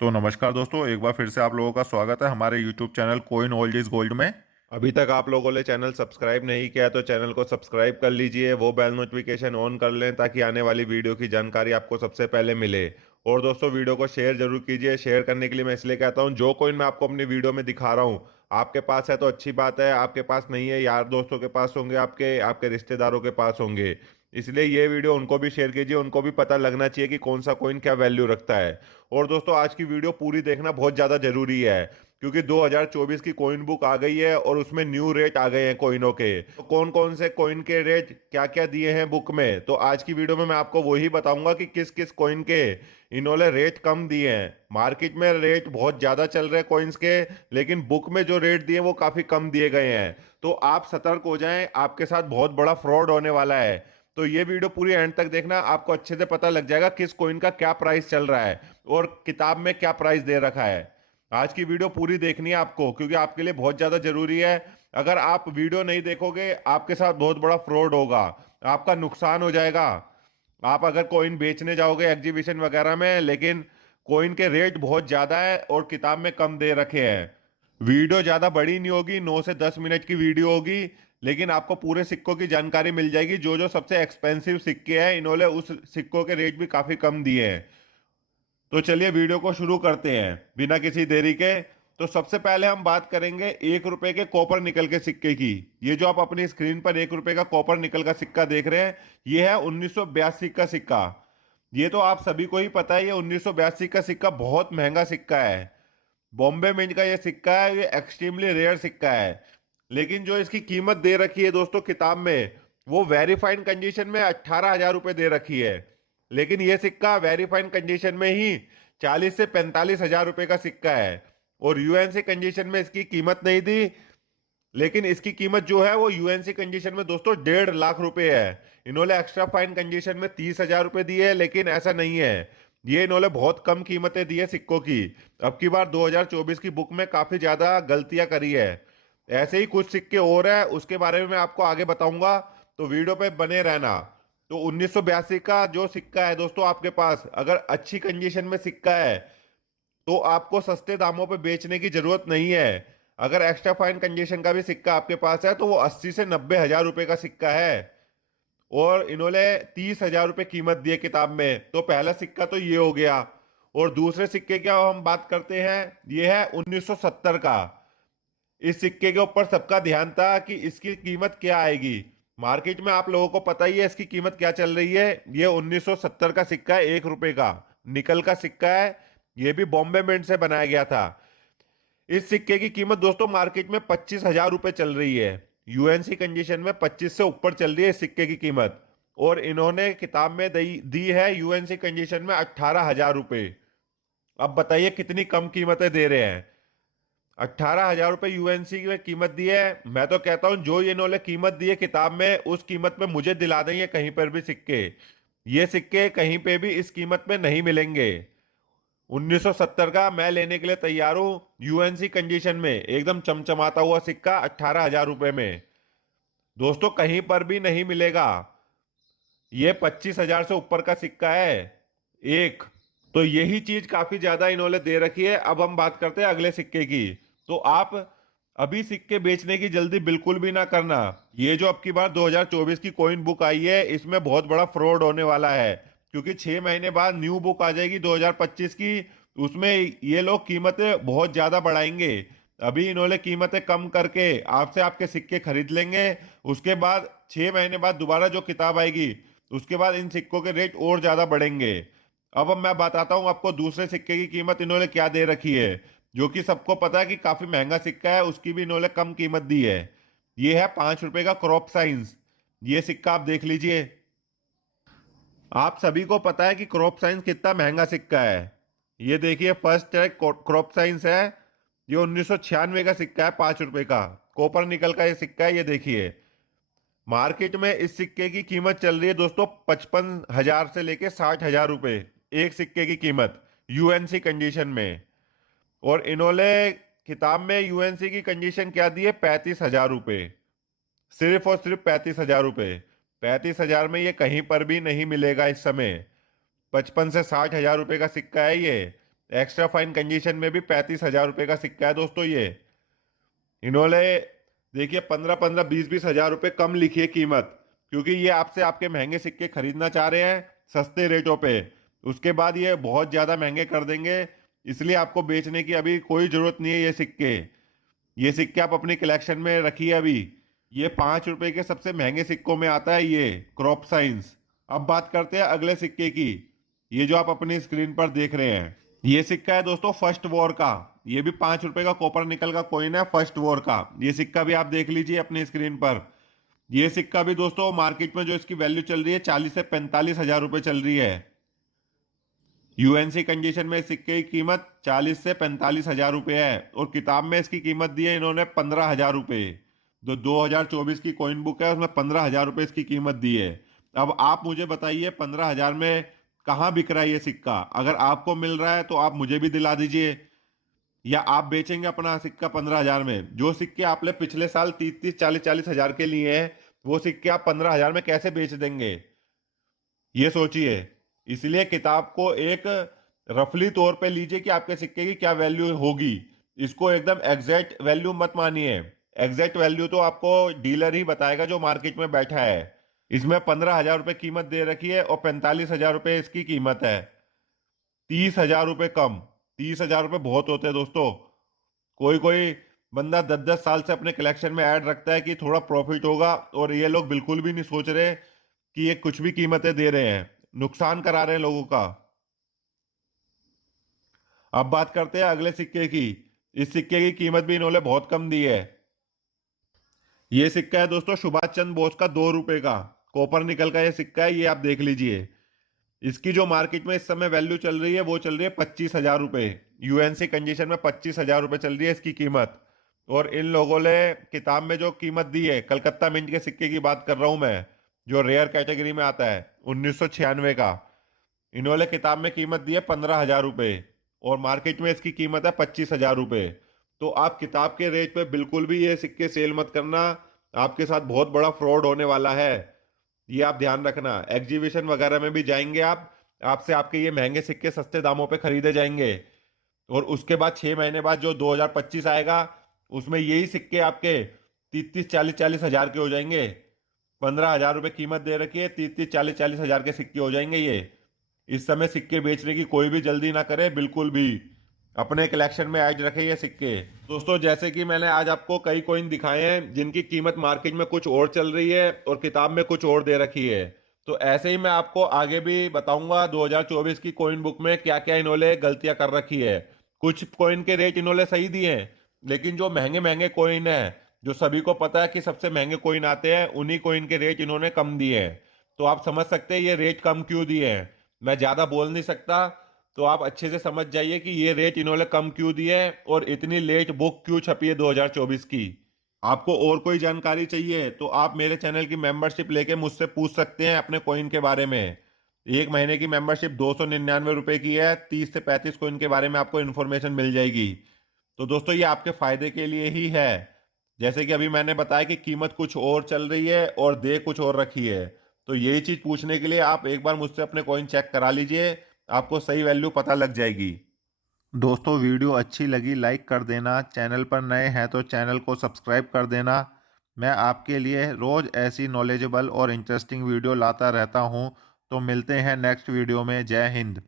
तो नमस्कार दोस्तों, एक बार फिर से आप लोगों का स्वागत है हमारे YouTube channel coin old is gold में। अभी तक आप लोगों ने चैनल सब्सक्राइब नहीं किया है तो चैनल को सब्सक्राइब कर लीजिए, वो बेल नोटिफिकेशन ऑन कर लें ताकि आने वाली वीडियो की जानकारी आपको सबसे पहले मिले। और दोस्तों, वीडियो को शेयर जरूर कीजिए। शेयर करने के लिए मैं इसलिए कहता हूँ, जो कोइन मैं आपको अपनी वीडियो में दिखा रहा हूँ, आपके पास है तो अच्छी बात है, आपके पास नहीं है, यार दोस्तों के पास होंगे, आपके आपके रिश्तेदारों के पास होंगे। इसलिए ये वीडियो उनको भी शेयर कीजिए, उनको भी पता लगना चाहिए कि कौन सा कोइन क्या वैल्यू रखता है। और दोस्तों, आज की वीडियो पूरी देखना बहुत ज़्यादा जरूरी है, क्योंकि 2024 की कॉइन बुक आ गई है और उसमें न्यू रेट आ गए हैं कॉइनों के। तो कौन कौन से कॉइन के रेट क्या क्या दिए हैं बुक में, तो आज की वीडियो में मैं आपको वही बताऊंगा कि किस किस कॉइन के इन्होंने रेट कम दिए हैं। मार्केट में रेट बहुत ज़्यादा चल रहे हैं कॉइन्स के, लेकिन बुक में जो रेट दिए वो काफ़ी कम दिए गए हैं। तो आप सतर्क हो जाएं, आपके साथ बहुत बड़ा फ्रॉड होने वाला है। तो ये वीडियो पूरी एंड तक देखना, आपको अच्छे से पता लग जाएगा किस कॉइन का क्या प्राइस चल रहा है और किताब में क्या प्राइस दे रखा है। आज की वीडियो पूरी देखनी है आपको, क्योंकि आपके लिए बहुत ज्यादा जरूरी है। अगर आप वीडियो नहीं देखोगे, आपके साथ बहुत बड़ा फ्रॉड होगा, आपका नुकसान हो जाएगा। आप अगर कोइन बेचने जाओगे एग्जीबिशन वगैरह में, लेकिन कोइन के रेट बहुत ज्यादा है और किताब में कम दे रखे हैं। वीडियो ज्यादा बड़ी नहीं होगी, 9 से 10 मिनट की वीडियो होगी, लेकिन आपको पूरे सिक्कों की जानकारी मिल जाएगी। जो जो सबसे एक्सपेंसिव सिक्के हैं, इन्होंने उस सिक्कों के रेट भी काफी कम दिए हैं। तो चलिए वीडियो को शुरू करते हैं बिना किसी देरी के। तो सबसे पहले हम बात करेंगे 1 रुपए के कॉपर निकल के सिक्के की। ये जो आप अपनी स्क्रीन पर 1 रुपए का कॉपर निकल का सिक्का देख रहे हैं, ये है 1982 का सिक्का। ये तो आप सभी को ही पता है, ये 1982 का सिक्का बहुत महंगा सिक्का है। बॉम्बे मिंट का ये सिक्का है, ये एक्सट्रीमली रेयर सिक्का है। लेकिन जो इसकी कीमत दे रखी है दोस्तों किताब में, वो वेरीफाइड कंडीशन में 18,000 रुपये दे रखी है। लेकिन ये सिक्का वेरीफाइड कंडीशन में ही 40 से 45 हजार रुपये का सिक्का है। और यूएनसी कंडीशन में इसकी कीमत नहीं दी, लेकिन इसकी कीमत जो है वो यूएनसी कंडीशन में दोस्तों 1.5 लाख रुपए है। इन्होंने एक्स्ट्रा फाइन कंडीशन में 30,000 रुपये दिए है, लेकिन ऐसा नहीं है। ये इन्होंने बहुत कम कीमतें दी है सिक्कों की। अब की बार 2024 की बुक में काफी ज्यादा गलतियां करी है। ऐसे ही कुछ सिक्के और है, उसके बारे में मैं आपको आगे बताऊंगा, तो वीडियो पे बने रहना। तो 1982 का जो सिक्का है दोस्तों आपके पास, अगर अच्छी कंडीशन में सिक्का है तो आपको सस्ते दामों पे बेचने की जरूरत नहीं है। अगर एक्स्ट्रा फाइन कंडीशन का भी सिक्का आपके पास है तो वो 80 से 90 हजार रुपए का सिक्का है। और इन्होंने 30,000 रुपये कीमत दी है किताब में। तो पहला सिक्का तो ये हो गया। और दूसरे सिक्के की हम बात करते हैं, ये है 1970 का। इस सिक्के के ऊपर सबका ध्यान था कि इसकी कीमत क्या आएगी। मार्केट में आप लोगों को पता ही है इसकी कीमत क्या चल रही है। ये 1970 का सिक्का है, 1 रुपए का निकल का सिक्का है। ये भी बॉम्बे मिंट से बनाया गया था। इस सिक्के की कीमत दोस्तों मार्केट में 25,000 रुपये चल रही है। यूएनसी कंडीशन में 25 से ऊपर चल रही है इस सिक्के की कीमत। और इन्होंने किताब में दी है यूएनसी कंडीशन में 18,000 रुपये। अब बताइए कितनी कम कीमतें दे रहे हैं। 18,000 रुपये यूएनसी में कीमत दी है। मैं तो कहता हूं, जो ये इन्होंने कीमत दी है किताब में, उस कीमत पे मुझे दिला देंगे कहीं पर भी सिक्के। ये सिक्के कहीं पे भी इस कीमत में नहीं मिलेंगे। 1970 का मैं लेने के लिए तैयार हूं, यूएनसी कंडीशन में एकदम चमचमाता हुआ सिक्का 18,000 रुपये में। दोस्तों कहीं पर भी नहीं मिलेगा। ये 25,000 से ऊपर का सिक्का है एक। तो यही चीज काफी ज्यादा इन्होंने दे रखी है। अब हम बात करते हैं अगले सिक्के की। तो आप अभी सिक्के बेचने की जल्दी बिल्कुल भी ना करना। ये जो अब की बार 2024 की कॉइन बुक आई है, इसमें बहुत बड़ा फ्रॉड होने वाला है, क्योंकि 6 महीने बाद न्यू बुक आ जाएगी 2025 की। उसमें ये लोग कीमतें बहुत ज्यादा बढ़ाएंगे। अभी इन्होंने कीमतें कम करके आपसे आपके सिक्के खरीद लेंगे। उसके बाद 6 महीने बाद दोबारा जो किताब आएगी, उसके बाद इन सिक्कों के रेट और ज्यादा बढ़ेंगे। अब मैं बताता हूं आपको दूसरे सिक्के की कीमत इन्होंने क्या दे रखी है, जो कि सबको पता है कि काफी महंगा सिक्का है, उसकी भी इन्होंने कम कीमत दी है। ये है 5 रुपए का क्रॉप साइंस। ये सिक्का आप देख लीजिए। आप सभी को पता है कि क्रॉप साइंस कितना महंगा सिक्का है। ये देखिए, फर्स्ट ट्रैक क्रॉप साइंस है। ये 1996 का सिक्का है, 5 रुपए का कॉपर निकल का ये सिक्का है। ये देखिए, मार्केट में इस सिक्के की कीमत चल रही है दोस्तों 55,000 से लेके 60,000 रुपए, एक सिक्के की कीमत यूएनसी कंडीशन में। और इन्होंने किताब में यूएनसी की कंडीशन क्या दी है, 35,000 रुपये। सिर्फ और सिर्फ 35,000 रुपये। 35,000 में ये कहीं पर भी नहीं मिलेगा इस समय। 55 से 60,000 रुपये का सिक्का है ये। एक्स्ट्रा फाइन कंडीशन में भी 35,000 रुपये का सिक्का है दोस्तों ये। इन्होंने देखिए 15-15, 20-20 हजार रुपये कम लिखी है कीमत, क्योंकि ये आपसे आपके महंगे सिक्के खरीदना चाह रहे हैं सस्ते रेटों पे। उसके बाद ये बहुत ज़्यादा महंगे कर देंगे, इसलिए आपको बेचने की अभी कोई ज़रूरत नहीं है। ये सिक्के आप अपनी कलेक्शन में रखिए अभी। ये 5 रुपए के सबसे महंगे सिक्कों में आता है ये क्रॉप साइंस। अब बात करते हैं अगले सिक्के की। ये जो आप अपनी स्क्रीन पर देख रहे हैं, ये सिक्का है दोस्तों फर्स्ट वॉर का। ये भी 5 रुपए का कॉपर निकल का कॉइन है फर्स्ट वॉर का। ये सिक्का भी आप देख लीजिए अपनी स्क्रीन पर। ये सिक्का भी दोस्तों मार्केट में जो इसकी वैल्यू चल रही है 40 से 45 हजार रुपए चल रही है। यूएनसी कंडीशन में इस सिक्के की कीमत 40 से 45 हजार रुपये है, और किताब में इसकी कीमत दी है इन्होंने 15 हजार रुपये। जो 2024 की कॉइन बुक है उसमें 15 हजार रुपये इसकी कीमत दी है। अब आप मुझे बताइए 15 हजार में कहाँ बिक रहा है ये सिक्का? अगर आपको मिल रहा है तो आप मुझे भी दिला दीजिए, या आप बेचेंगे अपना सिक्का 15 हजार में? जो सिक्के आपने पिछले साल 30-30, 40-40 हजार के लिए हैं, वो सिक्के आप 15 हजार में कैसे बेच देंगे? ये सोचिए। इसलिए किताब को एक रफली तौर पे लीजिए कि आपके सिक्के की क्या वैल्यू होगी। इसको एकदम एग्जैक्ट वैल्यू मत मानिए। एग्जैक्ट वैल्यू तो आपको डीलर ही बताएगा जो मार्केट में बैठा है। इसमें 15 हजार रुपये कीमत दे रखी है और 45 हजार रुपये इसकी कीमत है। 30 हजार रुपये कम। 30 हजार रुपये बहुत होते हैं दोस्तों। कोई कोई बंदा 10-10 साल से अपने कलेक्शन में ऐड रखता है कि थोड़ा प्रॉफिट होगा, और ये लोग बिल्कुल भी नहीं सोच रहे कि ये कुछ भी कीमतें दे रहे हैं, नुकसान करा रहे हैं लोगों का। अब बात करते हैं अगले सिक्के की। इस सिक्के की कीमत भी इन्होंने बहुत कम दी है। ये सिक्का है दोस्तों सुभाष चंद्र बोस का 2 रुपए का कॉपर निकल का ये सिक्का है। ये आप देख लीजिए। इसकी जो मार्केट में इस समय वैल्यू चल रही है वो चल रही है 25 हजार रुपये। यूएनसी कंडीशन में 25 हजार रुपये चल रही है इसकी कीमत। और इन लोगों ने किताब में जो कीमत दी है, कलकत्ता मिंट के सिक्के की बात कर रहा हूं मैं, जो रेयर कैटेगरी में आता है 1996 का, इन्होंने किताब में कीमत दी है 15 हजार रुपये, और मार्केट में इसकी कीमत है 25 हजार रुपये। तो आप किताब के रेट पे बिल्कुल भी ये सिक्के सेल मत करना, आपके साथ बहुत बड़ा फ्रॉड होने वाला है। ये आप ध्यान रखना। एग्जीबिशन वगैरह में भी जाएंगे आप, आपसे आपके ये महंगे सिक्के सस्ते दामों पे खरीदे जाएंगे, और उसके बाद 6 महीने बाद जो 2025 आएगा उसमें यही सिक्के आपके 30-30, 40-40 हजार के हो जाएंगे। 15 हजार रुपये कीमत दे रखी है, 30-30, 40-40 हजार के सिक्के हो जाएंगे ये। इस समय सिक्के बेचने की कोई भी जल्दी ना करे बिल्कुल भी। अपने कलेक्शन में ऐड रखे ये सिक्के। दोस्तों जैसे कि मैंने आज आपको कई कॉइन दिखाए हैं जिनकी कीमत मार्केट में कुछ और चल रही है और किताब में कुछ और दे रखी है, तो ऐसे ही मैं आपको आगे भी बताऊंगा 2024 की कॉइन बुक में क्या क्या इन्होंने गलतियां कर रखी है। कुछ कॉइन के रेट इन्होंने सही दिए हैं, लेकिन जो महंगे महंगे कॉइन है, जो सभी को पता है कि सबसे महंगे कॉइन आते हैं, उन्हीं कॉइन के रेट इन्होंने कम दिए हैं। तो आप समझ सकते हैं ये रेट कम क्यों दिए हैं। मैं ज़्यादा बोल नहीं सकता, तो आप अच्छे से समझ जाइए कि ये रेट इन्होंने कम क्यों दिए है और इतनी लेट बुक क्यों छपी है 2024 की। आपको और कोई जानकारी चाहिए तो आप मेरे चैनल की मेंबरशिप लेके मुझसे पूछ सकते हैं अपने कॉइन के बारे में। 1 महीने की मेंबरशिप 299 रुपए की है। 30 से 35 कॉइन के बारे में आपको इन्फॉर्मेशन मिल जाएगी। तो दोस्तों ये आपके फायदे के लिए ही है। जैसे कि अभी मैंने बताया कि कीमत कुछ और चल रही है और दे कुछ और रखी है, तो यही चीज पूछने के लिए आप एक बार मुझसे अपने कॉइन चेक करा लीजिए, आपको सही वैल्यू पता लग जाएगी। दोस्तों वीडियो अच्छी लगी लाइक कर देना, चैनल पर नए हैं तो चैनल को सब्सक्राइब कर देना। मैं आपके लिए रोज़ ऐसी नॉलेजेबल और इंटरेस्टिंग वीडियो लाता रहता हूँ। तो मिलते हैं नेक्स्ट वीडियो में। जय हिंद।